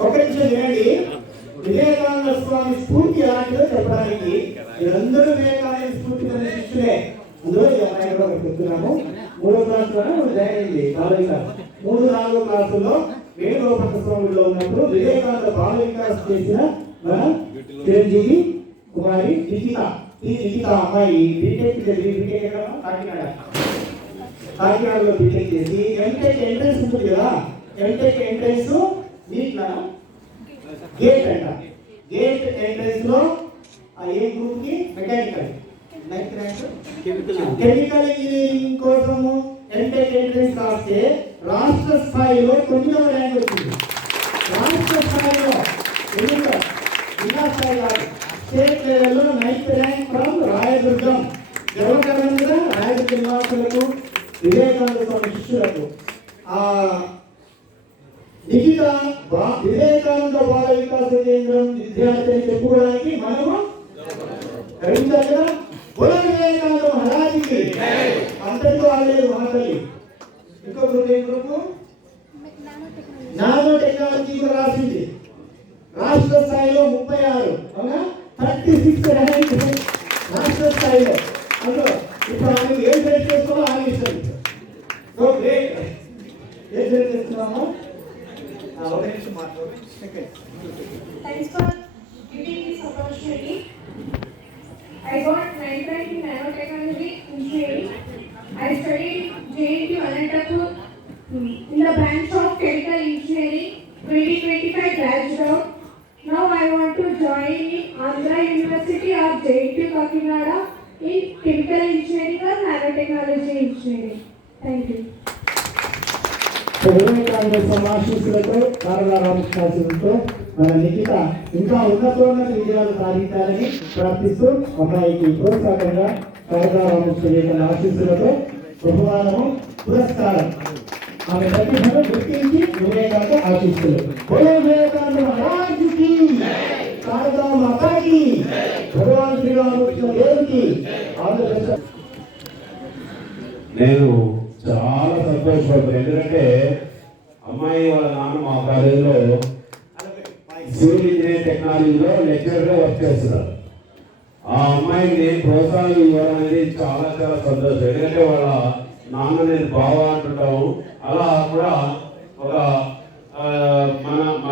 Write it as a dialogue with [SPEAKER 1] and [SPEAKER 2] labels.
[SPEAKER 1] ఒక వివేకానంద స్వామి స్ఫూర్తి ఎలాంటిదో చెప్పడానికి మీరందరూ వివేకానంద స్ఫూర్తి పొందిన శిష్యులే అందులో చెప్తున్నాము మూడో క్లాసులోనే జాయిన్ అయింది మూడు నాలుగో క్లాసుల్లో వేణుగోపాల స్వామిలో ఉన్నప్పుడు వివేకానంద బాల చేసిన మన చిరంజీవి కుమారి ఈ అమ్మాయి బీటెక్ చదివి బీటెక్ ఎక్కడ? కాకినాడ. కాకినాడలో బీటెక్ చేసి ఎంటెక్ ఎంట్రన్స్ ఉంటుంది కదా ఎంటెక్ ఎంట్రన్స్ నీట్లా గేట్ అంట. గేట్ ఎంట్రన్స్లో ఆ ఏ గ్రూప్కి mechanical ninth rank chemical engineering కోసము ఎంటెక్ ఎంట్రన్స్ రాస్తే రాష్ట్ర స్థాయిలో తొమ్మిదవ ర్యాంక్ వచ్చింది. రాష్ట్ర స్థాయిలో ఎన్నిక జిల్లా స్థాయి కాదు. స్టేట్ లెవెల్లో నైన్త్ ర్యాంక్ ఫ్రమ్ రాయదుర్గం. గర్వకారణంగా రాయదుర్గం నివాసులకు వివేకానంద స్వామి శిష్యులకు. ఆ నిఖిత వివేకానంద బాల వికాస కేంద్రం విద్యార్థి అని చెప్పుకోవడానికి మనము గర్వించాలి కదా వివేకానంద మహారాజుకి అంతటితో ఆడలేదు మహాతల్లి. ఇంకో group A group? Nano technology కూడా రాసింది. రాష్ట్ర స్థాయిలో ముప్పై ఆరు. అవునా? థర్టీ సిక్స్ ర్యాంక్ రాష్ట్ర స్థాయిలో అందులో ఇప్పుడు ఆమె ఏం సెలెక్ట్ చేసుకోవాలో ఆమె ఇష్టం సో గ్రేట్ ఏం సెలెక్ట్ చేస్తున్నాము ఒక నిమిషం మాట్లాడు second.
[SPEAKER 2] I got 9 rank in nanotechnology engineering. I studied JNT Anantapur in the branch of chemical engineering 2025 graduate University Kakinada in chemical engineering chemical engineering or nanotechnology engineering. Thank you.
[SPEAKER 1] Vivekananda సమాశీస్సులతో మన నిఖిత ఇంకా ఉన్నతోన్నత విజయాలు సాధించాలని ప్రార్థిస్తూ అమ్మాయికి ప్రోత్సాహంగా ఆశీస్సులతో బహుమానము పురస్కారం ఆమె ప్రతిభను గుర్తించి బోలో వివేకానంద మహారాజుకి శారదా మాతాకి భగవాన్ శ్రీరామకృష్ణ దేవుడికి
[SPEAKER 3] నేను చాలా సంతోషపడుతున్నాను ఎందుకంటే అమ్మాయి వాళ్ళ నాన్న మా కాలేజీలో సివిల్ ఇంజనీరింగ్ టెక్నాలజీలో లెక్చరర్గా వర్క్ చేస్తున్నారు. ఆ అమ్మాయికి నేను ప్రోత్సాహం ఇవ్వడం అనేది చాలా చాలా సంతోషం. ఎందుకంటే వాళ్ళ నాన్న నేను బాగా అంటుంటాము. అలా కూడా ఒక మన